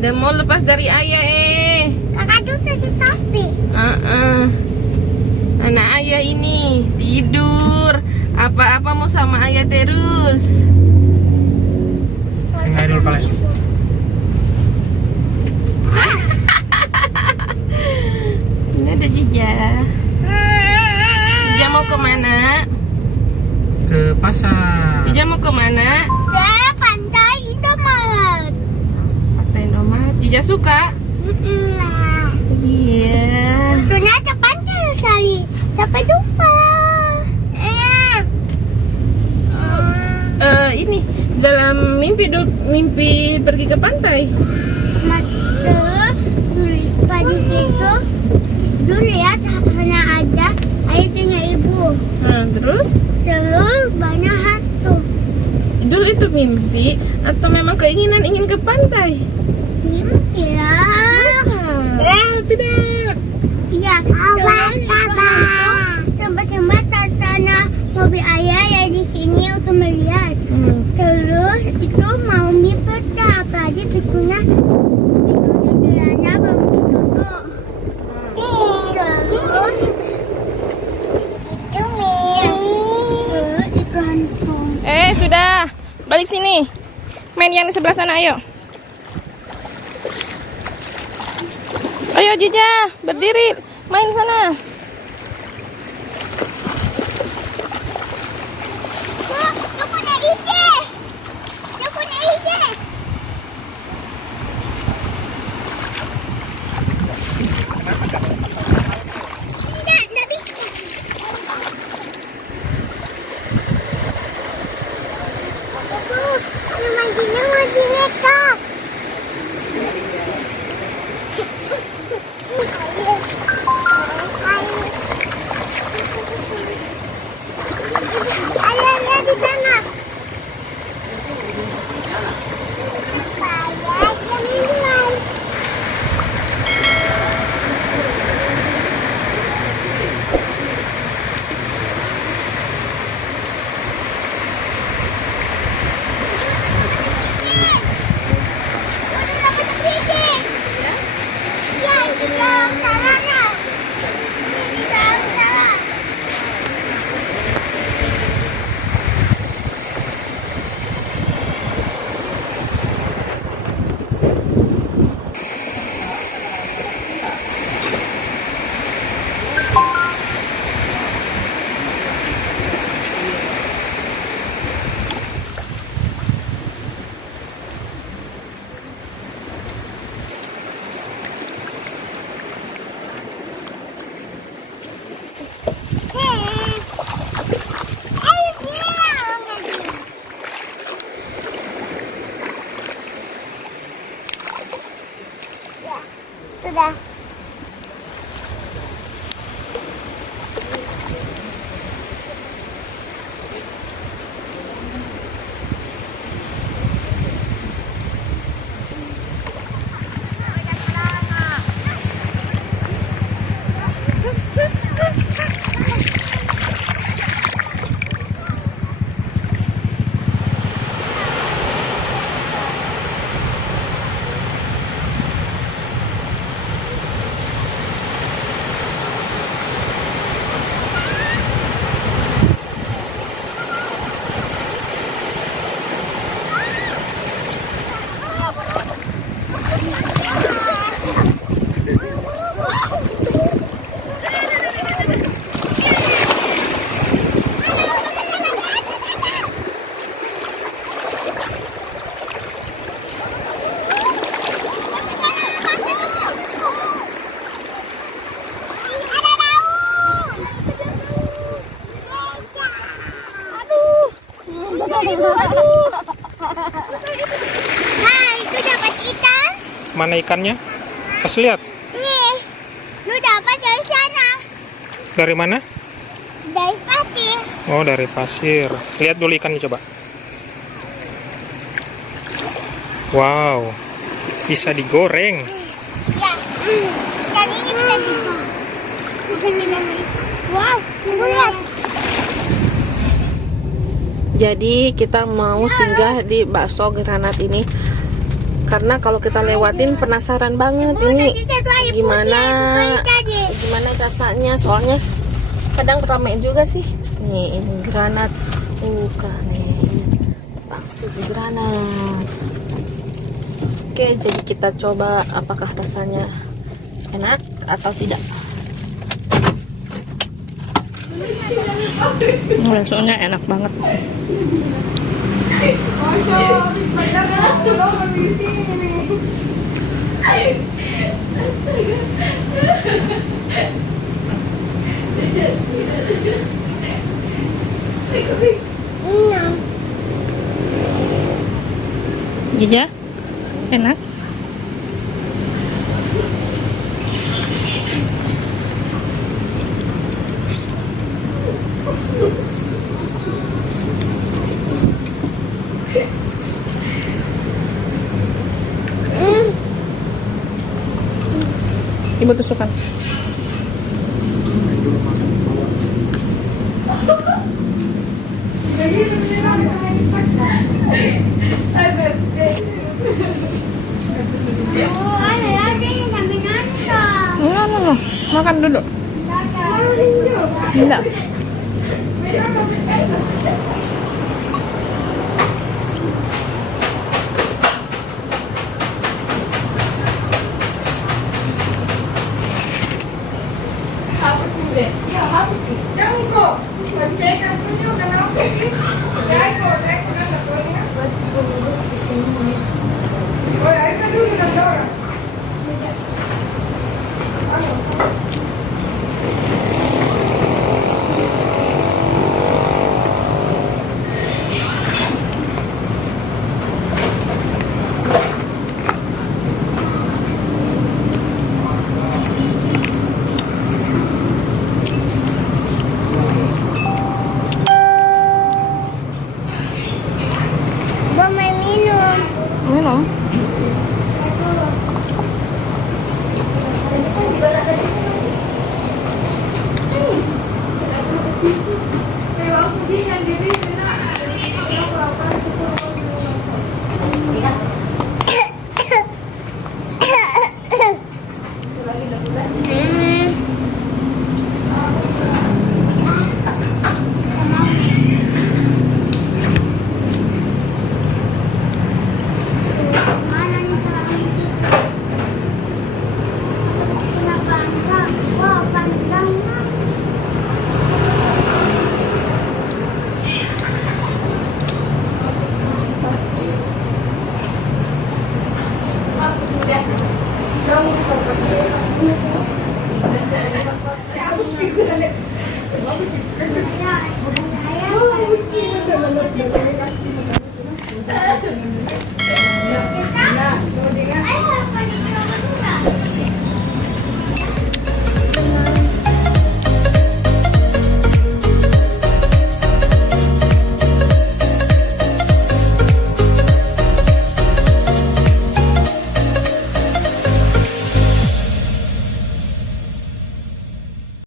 Udah mau lepas dari ayah Kakak tuh pakai topi. Anak ayah ini tidur. Apa-apa mau sama ayah terus. Saya nggak dulu palas. Ini ada Jija. Jija mau kemana? Ke pasar. Jija mau kemana? Saya pantai Indomaret. Pantai Indomaret. Jija suka? Nah, Iya. ternyata pantai sekali. Sampai jumpa. Ini dalam mimpi pergi ke pantai. Masuk pagi itu dulu ya hanya ada ayah dengan ibu. Terus Banyak hantu. dulu itu mimpi atau memang keinginan ingin ke pantai? Mimpi ya. Tidak. Iya. Coba tanah mobil ayah ya di sini untuk melihat. Terus itu mau mie pecah, apalagi pintunya gerana belum ditutup. Terus itu mie. Terus itu hantu. Sudah balik sini. Main yang di sebelah sana, ayo. Ayo Jija, berdiri, main sana. Lu punya ide. Lu punya ide. Nggak bisa. Majinya kak. Ayah lihat di sana. Ayah jalan. Sudah. Nah, itu dapat ikan. Mana ikannya? Pas lihat. Nih, lu dapat dari sana. Dari mana? Dari pasir. Oh, dari pasir. Lihat dulu ikannya coba. Wow. Bisa digoreng. Ya. Dan ini bisa digoreng. Bukan digoreng. Wow, tunggu lihat. Jadi kita mau singgah di bakso granat ini Karena kalau kita lewatin penasaran banget ini gimana rasanya. Soalnya kadang ramai juga sih. Nih ini granat bukan nih pangsit granat. Oke, jadi kita coba apakah rasanya enak atau tidak. Soalnya enak banget. Iya, enak. Ibu tusukkan. Oh, ada yang sambil nonton. No. Makan dulu. Enggak. Oi, aí cadê o